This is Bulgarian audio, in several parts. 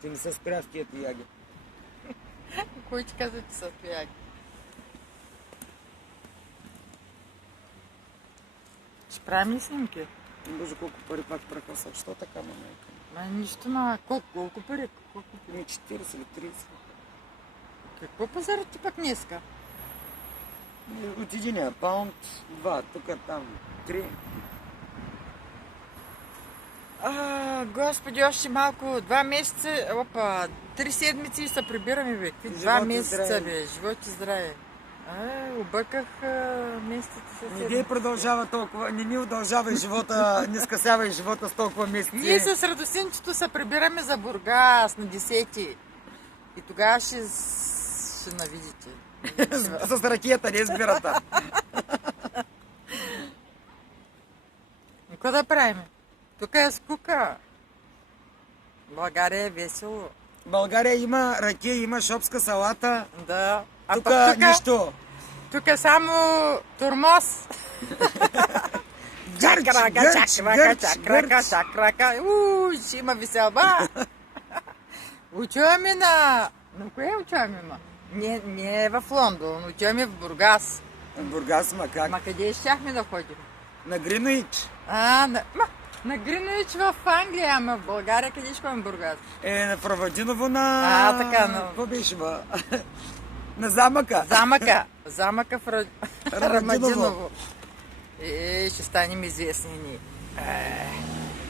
Ти не се спря в тия тояги. Кой ти каза, че са тояги? Ще правим ли снимки? Боже, колко пари пак прахосах. Що така, майка? Нищо на... Колко пари? Колко пари? 40 или 30. Какво пазарът ти пък днеска? От единия паунд, 2, тук там, 3. Господи, още малко, 2 месеца, 3 седмици и се прибираме, бе. Какви 2 месеца, бе, живот и здраве. Обърках месеците със Не продължава толкова, не ни удължавай живота, не скъсявай живота с толкова месеци. Ние с Радосинчето се прибираме за Бургас на 10-ти. И тогава ще навидите. С ракета, не с бирата. Какво да правим? Тук е скука. България е весело. България има ракия, има шопска салата. Да. Тук нищо. Тук е само турмоз. Чакрака. Ще има веселба. Отиваме на... На кое отиваме, ма? Не е в Лондон, отиваме в Бургас. Бургас, ма как? Ма къде щяхме да ходим? На Гринуич. На Гринуич в Англия, ама в България къде ще ходим в Бургас? На Правадиново на... така, но... Какво беше, ба? На замъка. Замъка в Рамадиново. Ще станем известни ние.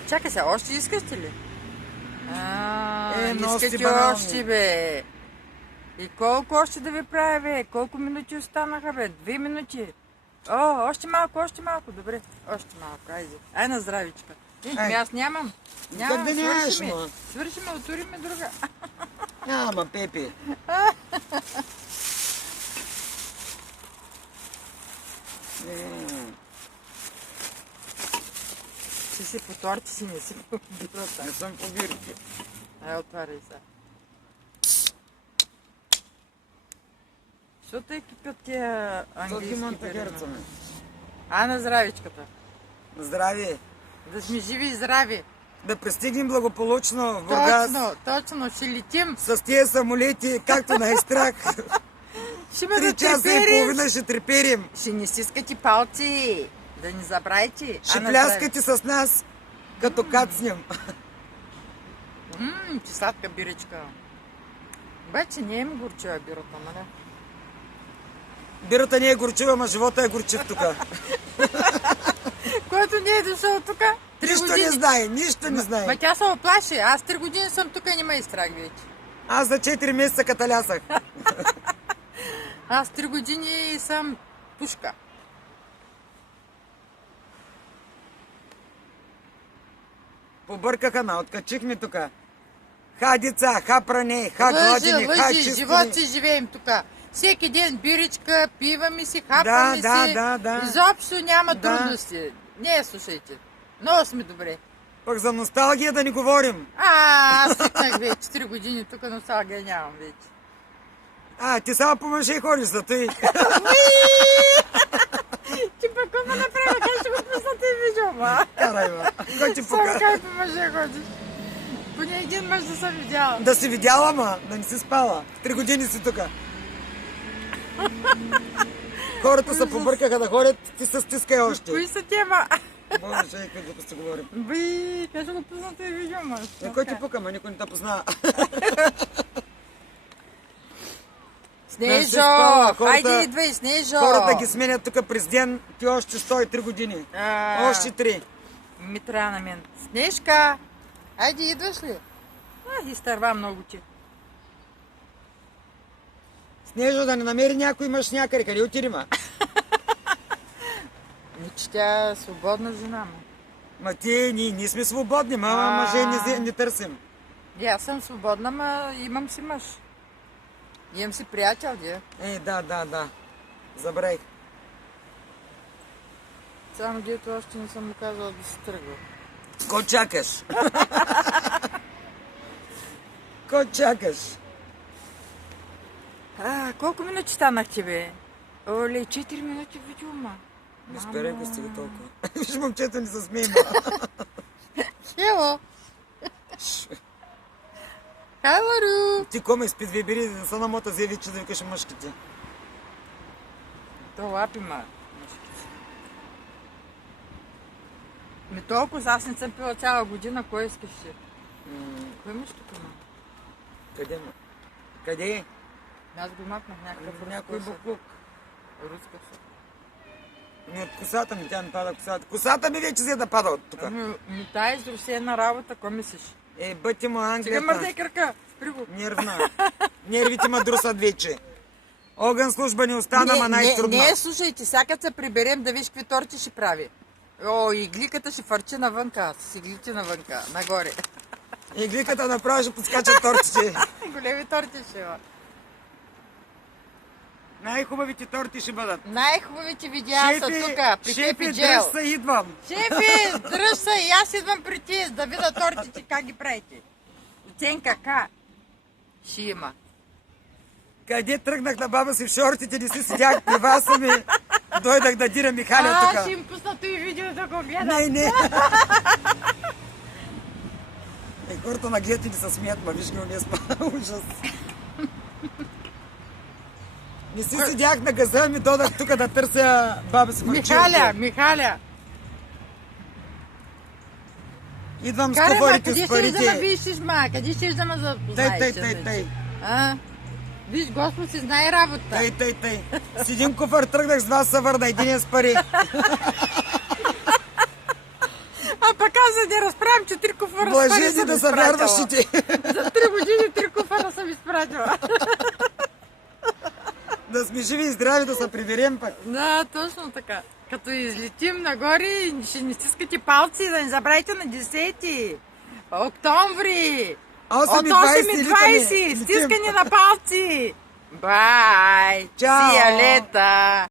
Чакай сега, още искате ли? Искате още, бе. И колко още да ви правя, бе? Колко минути останаха, бе? 2 минути. Още малко. Добре, още малко. Айде. Ай на здравичка. Аз нямам. Как да нямаш, Свършиме, отуриме друга. Няма, Пепи. Ти си по торти си, не си по бирата. Не съм по бирки. Отваряй сега. Що те кипят тия английски перина? На здравичката. На здравие. Да сме живи и здрави. Да пристигнем благополучно в Бургас. Точно, ще летим. С тия самолети, както най-страх. Ще ме 3 часа и половина ще треперим. Ще ни стискате палци. Да ни забравите. Ще пляскате с нас, като кацнем. Че сладка биричка. Вече не е ми горчива бирата, нали? Бирата не е горчива, ма живота е горчив тук. Който не е дошъл тук. Нищо не знае. Ма тя се оплаши. Аз 3 години съм тук и не ме изстрах вече. Аз за 4 месеца каталясах. Аз 3 години съм пушка. Побъркаха, откачихме тук. Ха деца, ха пране, ха гладини, ха чистини. Живот си живеем тук. Всеки ден биричка, пиваме си, хапаме си. Да. Изобщо няма трудности. Не, слушайте. Много сме добре. Пък за носталгия да ни говорим. Аз свикнах вече 4 години, тук носталгия нямам вече. Ти само по мъже ходиш за тъй. Ти пък какво направи? Как ще го пусна ти видео, ма? Карай, ма. Кой ти покажа? Само как по мъже ходиш? Поне един мъж да съм видяла. Да си видяла, ма, да не си спала. 3 години си тук. Хората се побъркаха да ходят, ти се стискай още. Кои са тема? Боже, какво да се говорим. Как ще го пусна ти видео, ма? Кой ти пука, ма? Никой не те познава. Снежо! Хайде идвай, Снежо! Хората ги сменят тук през ден, ти още 103 години. Още 3. Ми трябва на мен. Снежка! Хайде, идваш ли? Изтърва много ти. Снежо, да не намери някой мъж някъде, къде отиде, ма? Че тя е свободна жена, ма. Ма ние сме свободни, мъже не търсим. Аз съм свободна, ма имам си мъж. Имам си приятел, Да. Забравих. Само дето още не съм му казала да се тръгва. Ко чакаш? Ко чакаш? Колко минути станахте, бе? Оле, 4 минути видео, ма. Безперека стига толкова. Виж, момчето ни се смее, Хело! Халару! Ти коме спи две бери, да са на мота зеви, че да викаш мъжките. То лапи ма. Ми толкова, аз не съм пила цяла година, кой искаш си? Кой имаш тук, ма? Къде ма? Къде е? Аз го махнах някакъв Някой буклук. руска са. Ми от косата ми, тя ми пада косата. Косата ми вече взе да пада от тук. Ми тая изрусена работа, ко мислиш? Е, бъти му Англия. Сега мърдай кръка, спри го. Нервна. Нервите ма друсат вече. Огън служба не остана, ма най-трудна. Не, слушайте, сега като се приберем да виж какви торти ще прави. О, игликата ще фърчи навънка, с иглите навънка, нагоре. Игликата направо ще подскачат тортите. Големи торти ще има. Най-хубавите торти ще бъдат. Най-хубавите видеа са тук, при теб и шефи, джел. дръж се, идвам. Шефи, дръж се, и аз идвам при ти, да видя тортите как ги правите. Оценка как? Ще има. Къде тръгнах на баба си в шортите, не си седях при вас ми. Дойдах да дира Михаля Аз тук. ще им пусна и видео да го гледам. Не. Е, хората на гледите се смеят, ма виж ги унесма. Ужас. Не си седях на газа, ми додах тук да търся баба си в Михаля. Идвам с Карай, ма, куфарите, къде с ще взема парите. виж ма? Къде ще взема за познаеш? Тъй. А? Виж, Господ си знае работа. Тъй. С един куфар тръгнах, с два се върна, един с пари. А пък аз за да разправям, че 3 куфара с пари Блажени съм да се изпратила. вярваш и ти. За 3 години 3 куфара съм изпратила. Да сме живи и здрави, да се приберем пък. Да, точно така. Като излетим нагоре, ще ни стискате палци, да не забравяйте на 10 октомври. От 8:20 стискане на палци. Бай! Чао! Сия лета!